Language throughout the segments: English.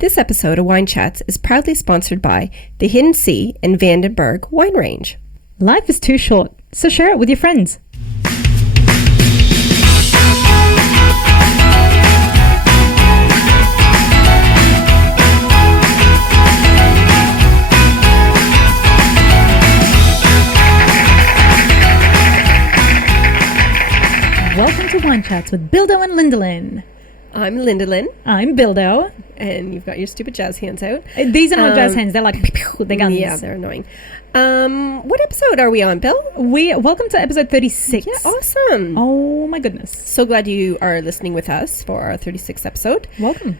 This episode of Wine Chats is proudly sponsored by the Hidden Sea and Vandenberg wine range. Life is too short, so share it with your friends. Welcome to Wine Chats with Bildo and Lindalin. I'm Lindalin. I'm Bildo. And you've got your stupid jazz hands out. These are not jazz hands. They're like, pew, pew, they're guns. Yeah, they're annoying. What episode are we on, Bill? Welcome to episode 36. Yeah, awesome. Oh my goodness. So glad you are listening with us for our 36th episode. Welcome.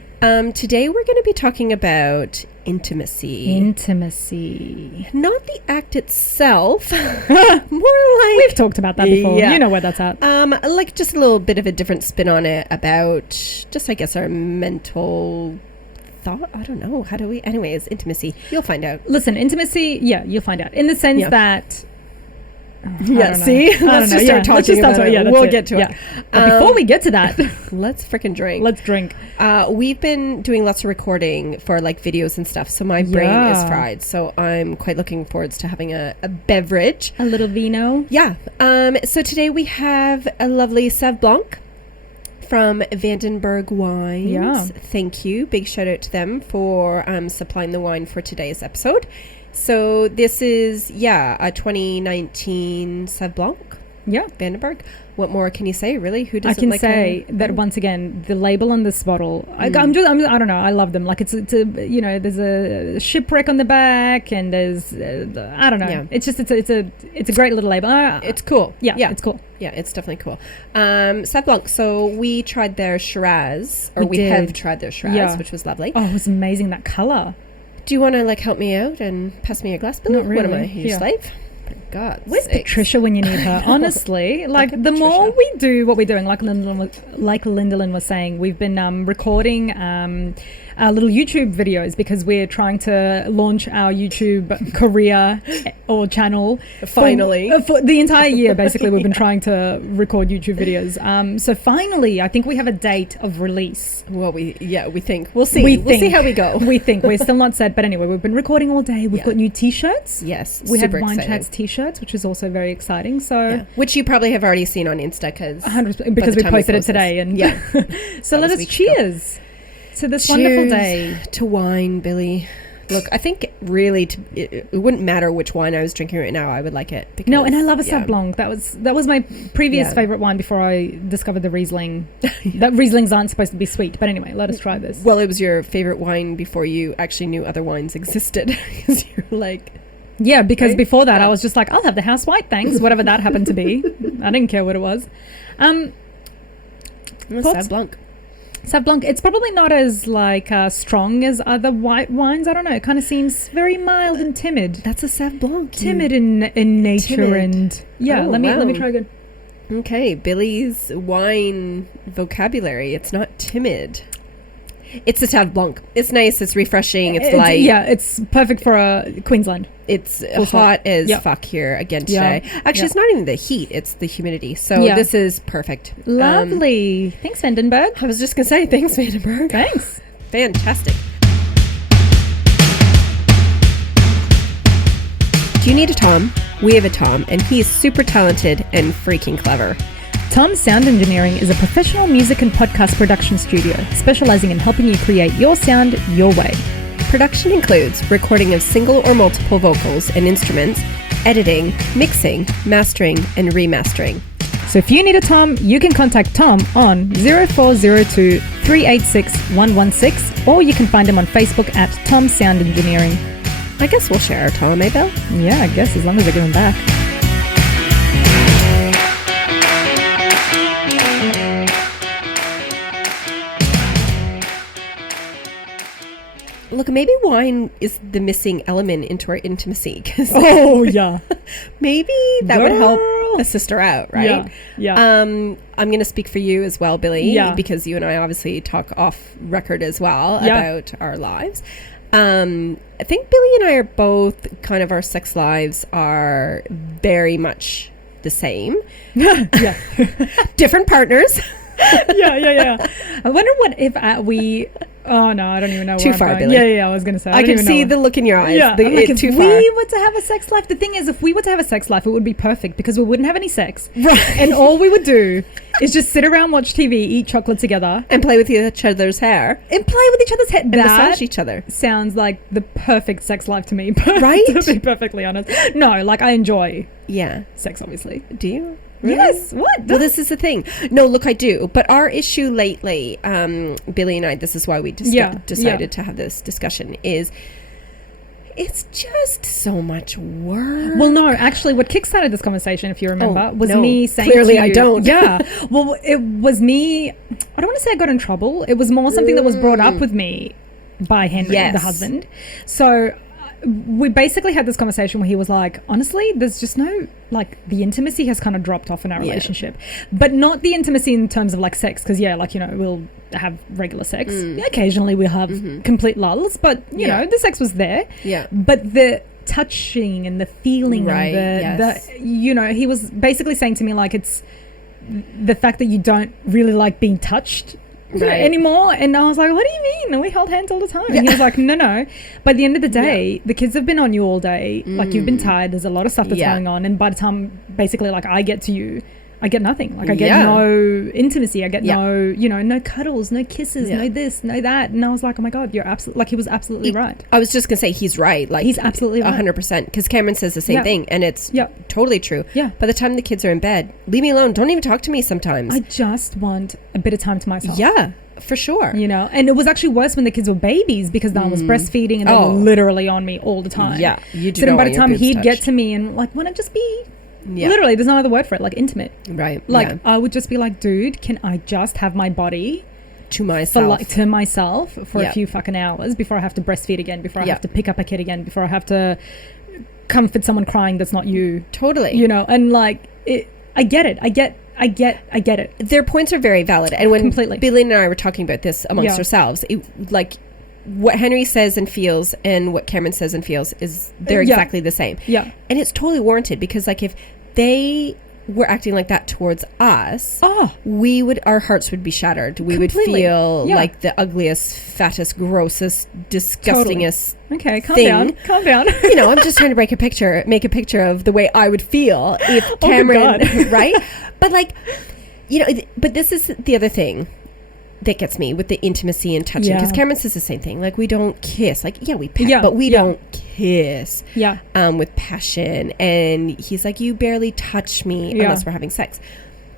Today we're going to be talking about intimacy. Intimacy. Not the act itself. More like... We've talked about that before. Yeah. You know where that's at. Like just a little bit of a different spin on it about just, I guess, our mental thought. I don't know. How do we... Anyways, intimacy. You'll find out. Listen, intimacy, yeah, you'll find out. In the sense that... Yeah, see? Let's just start talking about it. We'll get to it. But before we get to that... let's freaking drink. Let's drink. We've been doing lots of recording for like videos and stuff, so my brain is fried. So I'm quite looking forward to having a beverage. A little vino. Yeah. So today we have a lovely Sauv Blanc from Vandenberg Wines. Yeah. Thank you. Big shout out to them for supplying the wine for today's episode. So this is, a 2019 Sauv Blanc. Yeah. Vandenberg. What more can you say, really? Who doesn't I can like say that once again, the label on this bottle, I don't know, I love them. Like it's a, there's a shipwreck on the back and there's, I don't know. Yeah. It's just, it's a great little label. It's cool. Yeah, it's cool. Yeah, it's definitely cool. Sauv Blanc. So we tried their Shiraz, or we have tried their Shiraz, which was lovely. Oh, it was amazing, that color. Do you want to help me out and pass me a glass, Billy? Not really. What am I, your slave? God, where's Patricia when you need her? Honestly, like the more we do what we're doing, like Lindalin was saying, we've been recording our little YouTube videos because we're trying to launch our YouTube career or channel. Finally, for the entire year, basically, we've been trying to record YouTube videos. So finally, I think we have a date of release. Well, we think we'll see. We'll see how we go. We think we're still not set, but anyway, we've been recording all day. We've got new T-shirts. Yes, we have Wine Chats T-shirts, which is also very exciting. So, which you probably have already seen on Insta because we posted it today. And so let us cheers to this wonderful day. To wine, Billy. Look, I think really it wouldn't matter which wine I was drinking right now. I would like it. Because, no, and I love a Sauv Blanc. That was my previous favorite wine before I discovered the Riesling. That Rieslings aren't supposed to be sweet, but anyway, let us try this. Well, it was your favorite wine before you actually knew other wines existed. Because you're like... Yeah, because before that I was just like, I'll have the house white, thanks. Whatever that happened to be. I didn't care what it was. Sauv Blanc. Sauv Blanc, it's probably not as strong as other white wines. I don't know. It kind of seems very mild and timid. That's a Sauv Blanc. Timid in nature timid. Let me try again. Okay, Billy's wine vocabulary. It's not timid. It's a Sauv Blanc. It's nice. It's refreshing. It's light. Yeah, it's perfect for Queensland. It's hot as fuck here again today. Actually, it's not even the heat. It's the humidity. So this is perfect. Lovely. Thanks, Vandenberg. I was just going to say, thanks, Vandenberg. Thanks. Fantastic. Do you need a Tom? We have a Tom, and he is super talented and freaking clever. Tom Sound Engineering is a professional music and podcast production studio specializing in helping you create your sound your way. Production includes recording of single or multiple vocals and instruments, editing, mixing, mastering, and remastering. So if you need a Tom, you can contact Tom on 0402 386 116, or you can find him on Facebook at Tom Sound Engineering. I guess we'll share our Tom, eh, Bill? Yeah, I guess, as long as they're giving back. Look, maybe wine is the missing element into our intimacy. Oh, yeah. Maybe that would help a sister out, right? Yeah. I'm going to speak for you as well, Billy, because you and I obviously talk off record as well about our lives. I think Billy and I are both kind of, our sex lives are very much the same. Yeah. Different partners. Yeah. I wonder what if we. Oh no, I don't even know. Too where far, I'm going. Billy. Yeah. I was gonna say. I can see the look in your eyes. Yeah, if too we far. were to have a sex life, the thing is, if we were to have a sex life, it would be perfect because we wouldn't have any sex, Right. and all we would do is just sit around, watch TV, eat chocolate together, And play with each other's hair. and play with each other's head. And massage each other. Sounds like the perfect sex life to me, Right? To be perfectly honest. No, like I enjoy Yeah. sex, obviously. Do you? Really? Yes. What? Well, this is the thing. No, look, I do. But our issue lately, Billy and I, this is why we decided to have this discussion, is it's just so much work. Well, no, actually, what kickstarted this conversation, if you remember, was me saying clearly to you, I don't. Yeah. Well, it was me. I don't want to say I got in trouble. It was more something that was brought up with me by Henry, the husband. So we basically had this conversation where he was like, honestly, there's just no, like, the intimacy has kind of dropped off in our relationship. But not the intimacy in terms of, like, sex, because, like, we'll have regular sex. Occasionally we'll have complete lulls, but, you know, the sex was there. Yeah. But the touching and the feeling Right, and the he was basically saying to me, like, it's the fact that you don't really like being touched anymore. And I was like, what do you mean? And we held hands all the time. And he was like, no. By the end of the day, the kids have been on you all day. Like, you've been tired. There's a lot of stuff that's going on. And by the time, basically, like, I get to you, I get nothing. Like, I get no intimacy. I get no, no cuddles, no kisses, no this, no that. And I was like, oh my God, you're absolutely, like, he was absolutely right. I was just going to say he's right. Like, he's absolutely right. 100%. Because Cameron says the same thing. And it's totally true. Yeah. By the time the kids are in bed, leave me alone. Don't even talk to me sometimes. I just want a bit of time to myself. Yeah. For sure. And it was actually worse when the kids were babies because I was breastfeeding and they were literally on me all the time. Yeah. You do. So then by the time he'd get to me and like, want to just be literally, there's no other word for it, like intimate. Right. Like I would just be like, dude, can I just have my body to myself for a few fucking hours before I have to breastfeed again, before I have to pick up a kid again, before I have to comfort someone crying that's not you. Totally. And like I get it. I get it. Their points are very valid. And when Completely. Billy and I were talking about this amongst ourselves, like what Henry says and feels and what Cameron says and feels they're exactly the same. Yeah. And it's totally warranted because like if they were acting like that towards us, our hearts would be shattered. We would feel like the ugliest, fattest, grossest, disgustingest Okay, calm thing. down. I'm just trying to make a picture of the way I would feel if Cameron, right? But like, but this is the other thing that gets me with the intimacy and touching, because Cameron says the same thing. Like, we don't kiss. Like, we pet, but we don't kiss. With passion. And he's like, you barely touch me unless we're having sex.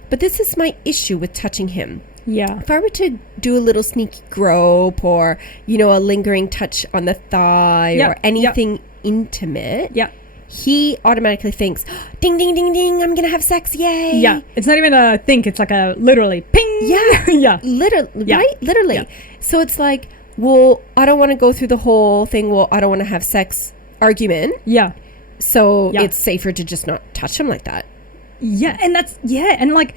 But this is my issue with touching him. Yeah. If I were to do a little sneaky grope or, a lingering touch on the thigh or anything intimate, he automatically thinks, ding, ding, ding, ding, I'm going to have sex, yay. Yeah. It's not even a think, it's like a literally ping. Yeah. Literally, right? Literally. Yeah. So it's like, well, I don't want to go through the whole thing, well, I don't want to have sex argument. Yeah. So it's safer to just not touch him like that. Yeah. And that's, and like...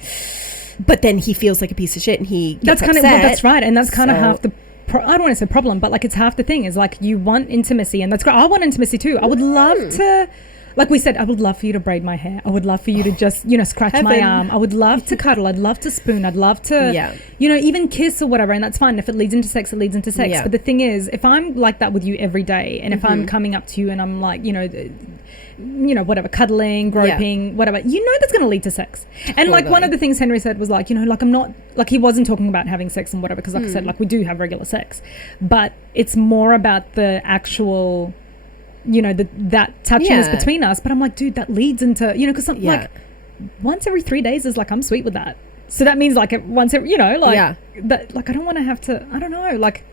But then he feels like a piece of shit and he gets upset. That's right. And that's kind of half the... I don't want to say problem, but like it's half the thing is like you want intimacy, and that's great. I want intimacy too. I would love to, like we said, I would love for you to braid my hair. I would love for you to just, scratch my arm. I would love to cuddle. I'd love to spoon. I'd love to, even kiss or whatever. And that's fine. If it leads into sex, it leads into sex. But the thing is, if I'm like that with you every day, and if I'm coming up to you and I'm like, whatever, cuddling, groping, whatever, that's going to lead to sex. And like one of the things Henry said was like, like I'm not, like he wasn't talking about having sex and whatever, because like I said, like we do have regular sex, but it's more about the actual, that touchiness between us. But I'm like, dude, that leads into, because like once every 3 days is like, I'm sweet with that. So that means like once every, that, like I don't want to have to, I don't know, like,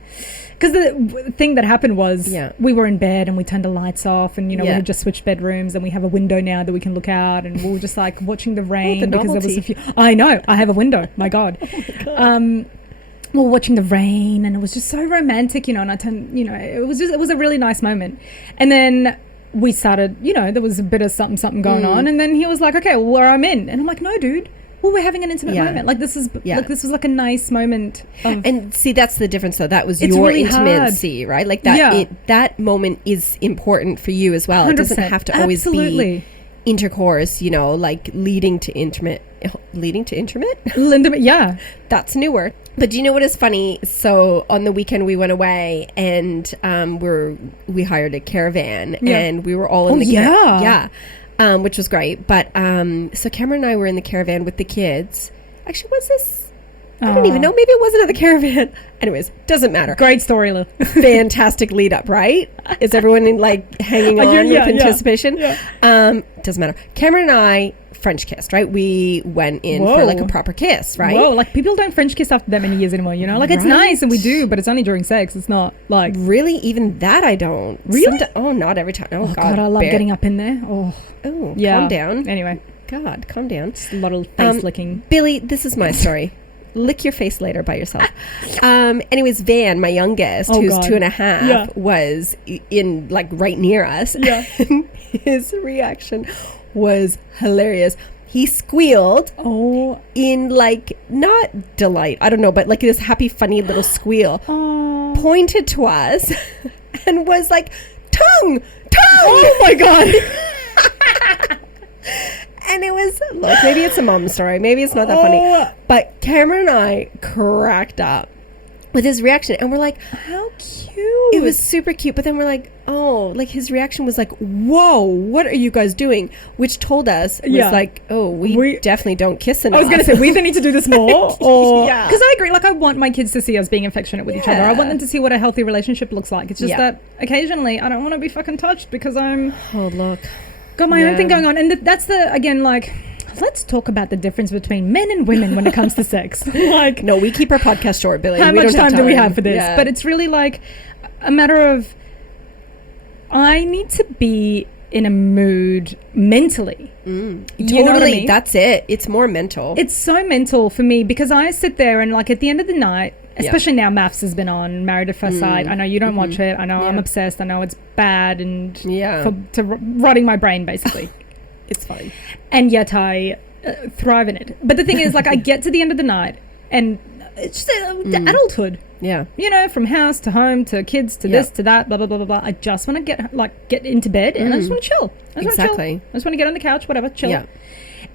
because the thing that happened was we were in bed and we turned the lights off, and we had just switched bedrooms, and we have a window now that we can look out, and we were just like watching the rain because there was a few. I know, I have a window. My God. We were watching the rain, and it was just so romantic, and I turned, it was a really nice moment. And then we started, there was a bit of something going on, and then he was like, okay, well, I'm in, and I'm like, no, dude. Well, we're having an intimate moment. Like this was like a nice moment. And see, that's the difference, though. That was your really intimacy, right? Like that. That moment is important for you as well. 100%. It doesn't have to always be intercourse. Like leading to leading to intimate. Yeah. That's newer. But do you know what is funny? So on the weekend we went away and we hired a caravan and we were all in the which was great. But so Cameron and I were in the caravan with the kids. Actually, was this? I don't even know. Maybe it was another caravan. Anyways, doesn't matter. Great story, Lou. Fantastic lead up, right? Is everyone hanging on with anticipation? Yeah. Doesn't matter. Cameron and I French kissed, right? We went in for a proper kiss, right? Whoa, people don't French kiss after that many years anymore, it's nice and we do, but it's only during sex. It's not really, even that I don't. Really? Not every time. Oh God, I love getting up in there. Oh yeah. Calm down. Anyway, God, calm down. Just a lot of face licking. Billy, this is my story. Lick your face later by yourself. Anyways, Van, my youngest, who's 2.5, was in right near us. Yeah. And his reaction was hilarious. He squealed in not delight, I don't know, but this happy, funny little squeal. Pointed to us and was like, tongue! Oh my God. And it was, maybe it's a mom story. Maybe it's not that funny. But Cameron and I cracked up with his reaction. And we're like, how cute. It was super cute. But then we're like, his reaction was like, whoa, what are you guys doing? Which told us, we definitely don't kiss enough. I was going to say, we either need to do this more. Because I agree. I want my kids to see us being affectionate with each other. I want them to see what a healthy relationship looks like. It's just that occasionally I don't want to be fucking touched because I'm... Oh, look. Got my own thing going on. And that's let's talk about the difference between men and women when it comes to sex. No, we keep our podcast short, Billy. How much time do we have for this? Yeah. But it's really a matter of, I need to be in a mood mentally. Totally. Know what I mean? That's it. It's more mental. It's so mental for me because I sit there and at the end of the night, especially now MAFS has been on, Married at First Sight. I know you don't watch it. I know I'm obsessed. I know it's bad and rotting my brain basically. It's fine. And yet I thrive in it. But the thing is I get to the end of the night and it's just adulthood. Yeah. From house to home to kids to this to that, blah, blah, blah, blah, blah. I just want to get into bed and I just want to chill. I just want to get on the couch, whatever, chill. Yeah.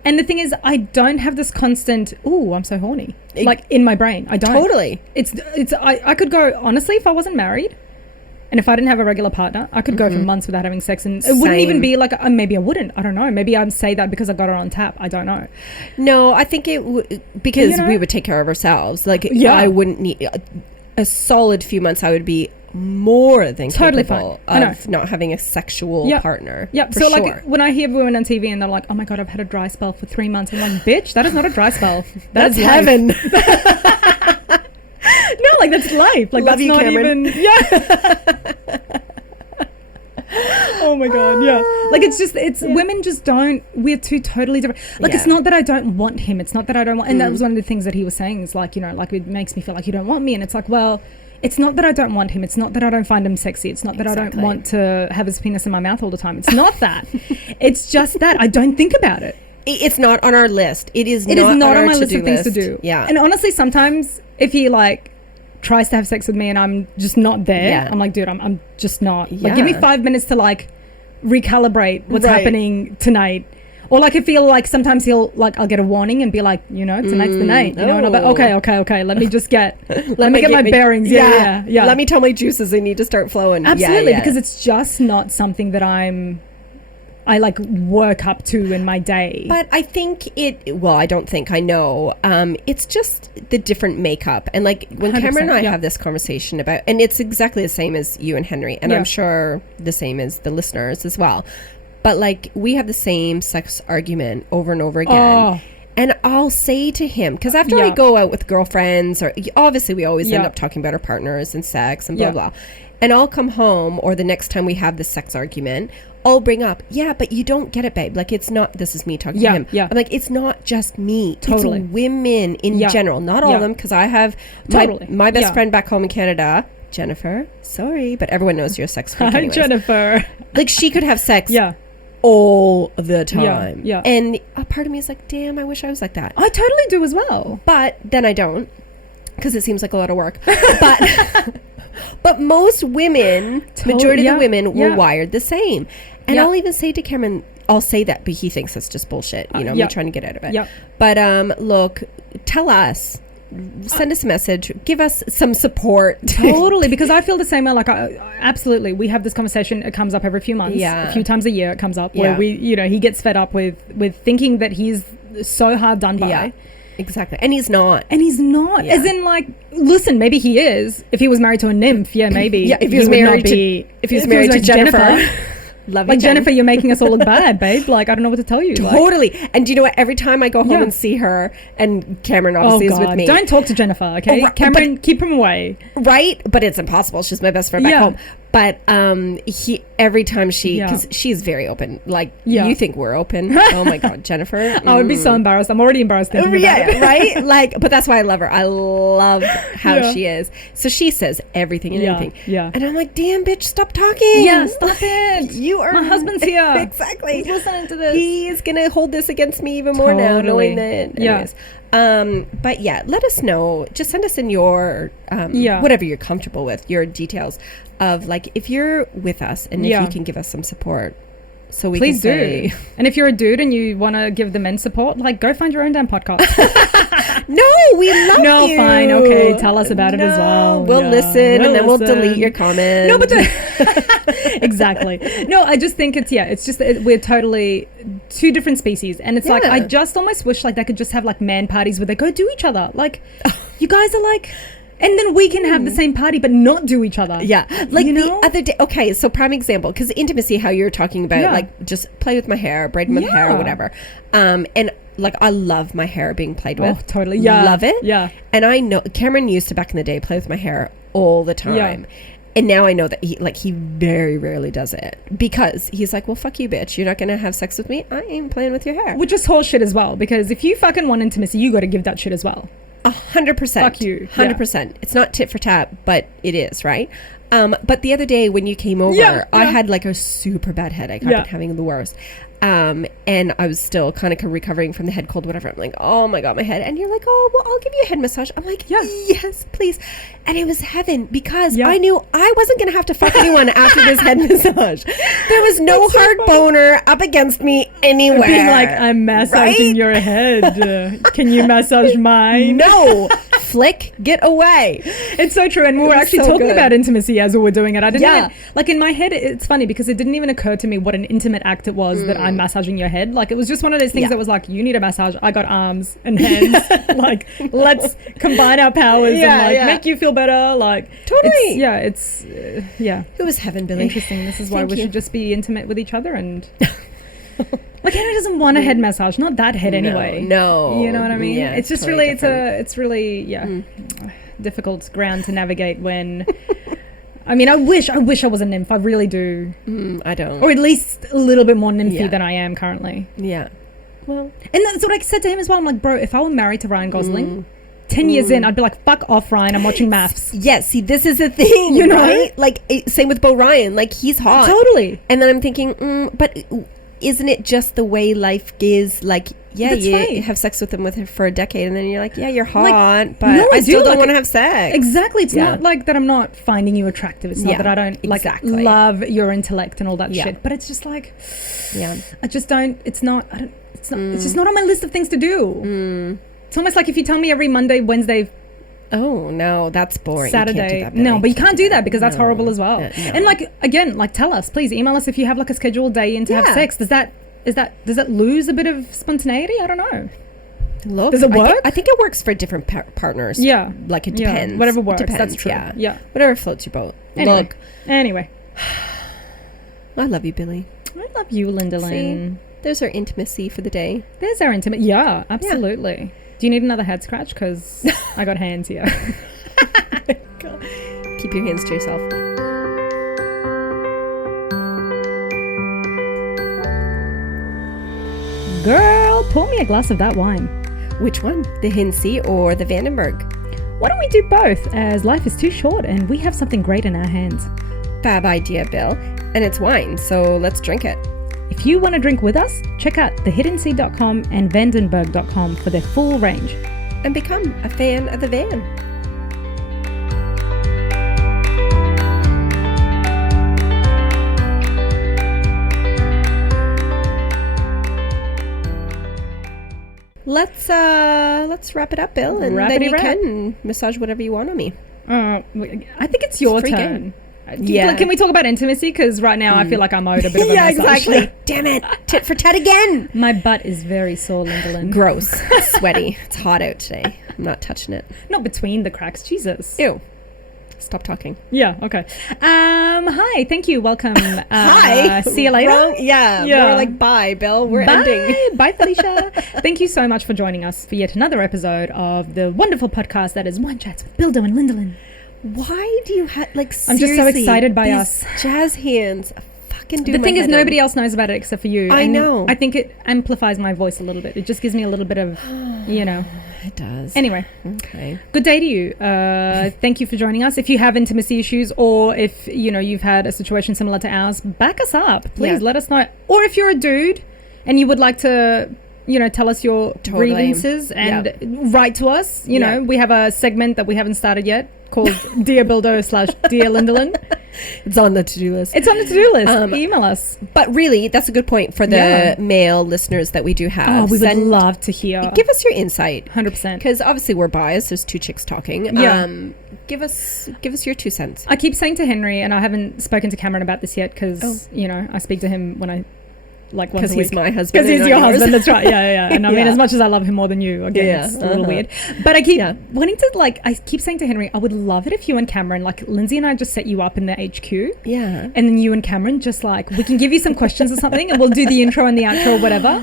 And the thing is, I don't have this constant, I'm so horny, in my brain. I don't. Totally. I could go, honestly, if I wasn't married and if I didn't have a regular partner, I could go for months without having sex. And it wouldn't even be maybe I wouldn't. I don't know. Maybe I'd say that because I got it on tap. I don't know. No, I think because we would take care of ourselves. I wouldn't need a solid few months. I would be more than totally capable of not having a sexual partner. Yep. So when I hear women on TV and they're like, oh my God, I've had a dry spell for 3 months. I'm like, bitch, that is not a dry spell. That's heaven. No, that's life. Love that's you, not Cameron. Even. Yeah. Oh my God. Yeah. It's women just don't, we're two totally different. It's not that I don't want him. It's not that I don't want, and that was one of the things that he was saying is it makes me feel like you don't want me. And it's well, it's not that I don't want him. It's not that I don't find him sexy. It's not that I don't want to have his penis in my mouth all the time. It's not that. It's just that I don't think about it. It's not on our list. It is not on my list of things to do. Yeah. And honestly, sometimes if he tries to have sex with me and I'm just not there, I'm like, dude, I'm just not. Give me 5 minutes to recalibrate what's happening tonight. Or if he'll sometimes he'll I'll get a warning and be like, tonight's the night. And I'm like, okay. Let me just get my bearings. Yeah. Let me tell my juices they need to start flowing. Absolutely, because it's just not something that I work up to in my day. But I think I know. It's just the different makeup. And when Cameron and I have this conversation about, and it's exactly the same as you and Henry, and I'm sure the same as the listeners as well. But we have the same sex argument over and over again. And I'll say to him, because after I go out with girlfriends, or obviously we always end up talking about our partners and sex and blah, blah. And I'll come home, or the next time we have this sex argument, I'll bring up, but you don't get it, babe. It's not, this is me talking to him. Yeah. I'm like, it's not just me. Totally. It's women in general. Not all of them, because I have my best friend back home in Canada, Jennifer. Sorry, but everyone knows you're a sex freak anyways. Hi, Jennifer. She could have sex all the time. Yeah. And a part of me is like, damn, I wish I was like that. I totally do as well. But then I don't, because it seems like a lot of work. But most women, majority of the women were wired the same. And I'll even say to Cameron, I'll say that, but he thinks it's just bullshit. You know, me trying to get out of it. Yep. But look, tell us. Send us a message. Give us some support. Totally, because I feel the same way. Like, absolutely, we have this conversation. It comes up every few months. A few times a year it comes up where he gets fed up with thinking that he's so hard done by. Yeah, exactly. And he's not. Yeah. As in, like, listen, maybe he is. If he was married to a nymph, maybe. Yeah, if he was married to Jennifer. Love like, Jennifer, you're making us all look bad, babe. Like, I don't know what to tell you. Totally. Like, and do you know what? Every time I go home and see her, and Cameron obviously is with me. Don't talk to Jennifer, okay? Cameron, keep him away. Right? But it's impossible. She's my best friend back home. But he every time because she's very open. Like, you think we're open. Oh my God, Jennifer. I would be so embarrassed. I'm already embarrassed thinking about it. Right? Like, but that's why I love her. I love how she is. So she says everything and anything. Yeah. And I'm like, damn, bitch, stop talking. Yeah, stop it. My husband's here. Exactly. He's listening to this. He's going to hold this against me even more now, knowing that. Anyways. But yeah, let us know. Just send us in your whatever you're comfortable with, your details of, like, if you're with us and if you can give us some support. So we please can do. And if you're a dude and you want to give the men support, like, go find your own damn podcast. No, we love you. No, fine, okay, tell us about it as well. We'll listen, and then we'll delete your comment. No, but exactly. No, I just think it's just we're totally two different species, and it's like, I just almost wish, like, they could just have, like, man parties where they go do each other. Like, you guys are like. And then we can have the same party, but not do each other. Yeah. Like, the other day, okay, so prime example, because intimacy, how you're talking about, like, just play with my hair, braid my hair, or whatever. And, like, I love my hair being played with. Oh, totally. Yeah. Love it. Yeah. And I know, Cameron used to, back in the day, play with my hair all the time. Yeah. And now I know that he very rarely does it, because he's like, well, fuck you, bitch. You're not going to have sex with me? I ain't playing with your hair. Which is horseshit as well, because if you fucking want intimacy, you got to give that shit as well. 100%. Fuck you. 100%. It's not tit for tat, but it is, right? But the other day when you came over, I had, like, a super bad headache. I've been having the worst. And I was still kind of recovering from the head cold, whatever. I'm like, oh my God, my head. And you're like, oh, well, I'll give you a head massage. I'm like, yes, please. And it was heaven, because I knew I wasn't going to have to fuck anyone after this head massage. There was no hard boner up against me anywhere. Being like, I'm massaging your head. Can you massage mine? No. Flick, get away. It's so true. And we were actually talking about intimacy as we were doing it. I didn't even, like, in my head, it's funny because it didn't even occur to me what an intimate act it was that I'm massaging your head. Like, it was just one of those things that was like, you need a massage, I got arms and hands. Like, let's combine our powers and make you feel better. Like, totally. It was heaven, Billy. Interesting. This is why we should just be intimate with each other. And like, Henry doesn't want a head massage, not that head anyway. No, you know what I mean? Yeah, it's just totally really it's really difficult ground to navigate when I mean, I wish I was a nymph. I really do. I don't. Or at least a little bit more nymphy than I am currently. Yeah. Well, and that's what I said to him as well. I'm like, bro, if I were married to Ryan Gosling, 10 years in, I'd be like, fuck off, Ryan. I'm watching maths. Yes. See, this is the thing, you know? Right? Like, same with Bo Ryan. Like, he's hot. Totally. And then I'm thinking, but isn't it just the way life is? Like, you have sex with them for a decade, and then you're like, you're hot, but I still don't want to have sex. Exactly. It's not like that I'm not finding you attractive. It's not that I don't love your intellect and all that shit. But it's just like, I just don't. It's not. It's just not on my list of things to do. It's almost like if you tell me every Monday, Wednesday. Oh no, that's boring. Saturday. But you can't do that because that's horrible as well. And like, again, like, tell us, please email us if you have like a scheduled day in to have sex. Does that lose a bit of spontaneity? I don't know. Look, does it work? I think it works for different partners. Yeah. Like, it depends. Whatever works. Depends, that's true. Yeah. Whatever floats your boat. Anyway. I love you, Billy. I love you, Lindalin. There's our intimacy for the day. There's our intimate. Yeah, absolutely. Yeah. Do you need another head scratch? Because I got hands here. Keep your hands to yourself. Girl, pour me a glass of that wine. Which one? The Hennessy or the Vandenberg? Why don't we do both, as life is too short and we have something great in our hands. Fab idea, Bill. And it's wine, so let's drink it. If you want to drink with us, check out thehiddenseed.com and vandenberg.com for their full range. And become a fan of the van. let's wrap it up, Bill, and then you can massage whatever you want on me. I think it's your turn. Yeah. Can we talk about intimacy? Because right now I feel like I'm owed a bit of a massage. Exactly. Damn it. Tit for tat again. My butt is very sore, Lindalin. Gross. Sweaty. It's hot out today. I'm not touching it. Not between the cracks. Jesus. Ew. Stop talking. Yeah, okay. Hi, thank you. Welcome. Hi. See you later. Yeah. More like bye, Bill. We're ending. Bye, Felicia. Thank you so much for joining us for yet another episode of the wonderful podcast that is Wine Chats with Bildo and Lindalin. Why do you have, like, I'm just so excited by us. Jazz hands fucking do the thing is, nobody else knows about it except for you. I know. I think it amplifies my voice a little bit. It just gives me a little bit of, you know. It does. Anyway. Okay. Good day to you. Thank you for joining us. If you have intimacy issues or if, you know, you've had a situation similar to ours, back us up. Please let us know. Or if you're a dude and you would like to, you know, tell us your grievances and write to us. You know, we have a segment that we haven't started yet called Dear Bildo / Dear Lindalin. It's on the to-do list. It's on the to-do list. Email us. But really, that's a good point for the male listeners that we do have. Oh, we would love to hear. Give us your insight. 100%. Because obviously we're biased. There's two chicks talking. Yeah. Give us your 2 cents. I keep saying to Henry, and I haven't spoken to Cameron about this yet because, you know, I speak to him when I like once a week. Because he's my husband. Because he's your husband, that's right. Yeah. And I mean, as much as I love him more than you, again, it's a little weird. But I keep wanting to, like, I keep saying to Henry, I would love it if you and Cameron, like, Lindsay and I just set you up in the HQ. Yeah. And then you and Cameron just, like, we can give you some questions or something and we'll do the intro and the outro or whatever.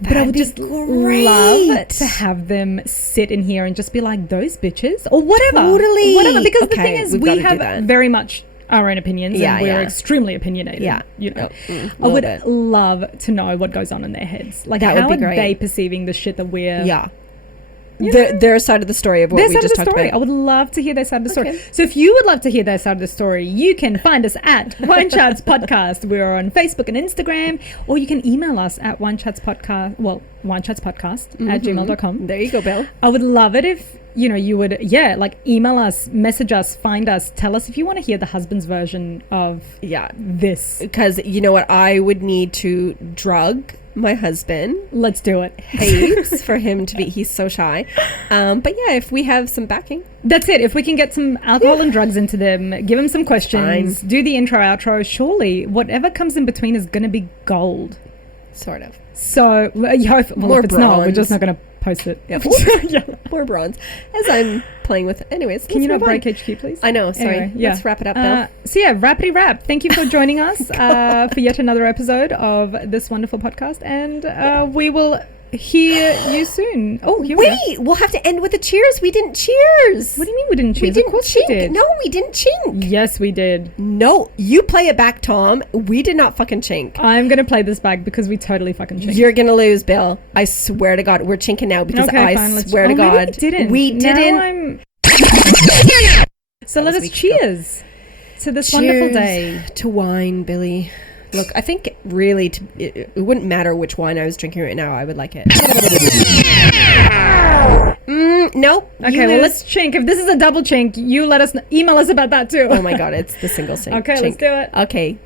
But I would just love to have them sit in here and just be like, those bitches or whatever. Totally. Whatever. Because the thing is, we have very much our own opinions and we're extremely opinionated. Yeah. You know. I would love to know what goes on in their heads. Like, how are they perceiving the shit that we're their side of the story of what we just talked about. I would love to hear their side of the story. So if you would love to hear their side of the story, you can find us at Wine Chats Podcast. We're on Facebook and Instagram, or you can email us at winechatspodcast at gmail.com. There you go, Bill. I would love it if, you know, you would, like, email us, message us, find us, tell us if you want to hear the husband's version of this. Because, you know what, I would need to drug my husband. Let's do it. Heaps for him to be, he's so shy. But yeah, if we have some backing. That's it. If we can get some alcohol and drugs into them, give them some questions, do the intro, outro, surely whatever comes in between is going to be gold. Sort of. So, if it's not, we're just not going to post it. More bronze. As I'm playing with. Anyways, can you not break HQ, please? I know. Sorry. Anyway, let's wrap it up, Bill. So yeah, rappity rap. Thank you for joining us for yet another episode of this wonderful podcast, and we will hear you soon. Oh, wait, we'll have to end with a cheers. We didn't cheers. What do you mean we didn't cheers? We didn't of course chink. We did. No, we didn't chink. Yes, we did. No, you play it back, Tom. We did not fucking chink. I'm going to play this back because we totally fucking chinked. You're going to lose, Bill. I swear to God. We're chinking now because swear to God. We didn't. So let us cheers to this wonderful day. To wine, Billy. Look, I think really it wouldn't matter which wine I was drinking right now. I would like it. Nope. Okay, well, let's chink. If this is a double chink, you let us email us about that too. Oh my God, it's the single chink. Okay, let's do it. Okay.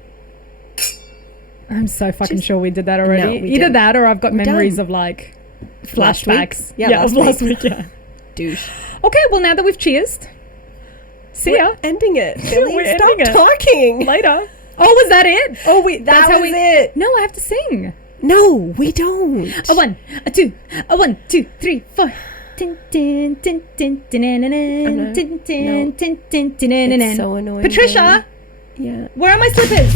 I'm so fucking sure we did that already. No, Either didn't. That or I've got memories of like flashbacks. Last week. Douche. Okay, well, now that we've cheersed, see ya. Ending it. Billy, stop talking. Later. Oh, was that it? Oh, that's how it. No, I have to sing. No, we don't. A 1, a 2, a 1, 2, 3, 4. It's so annoying. Patricia. Yeah. Where are my slippers?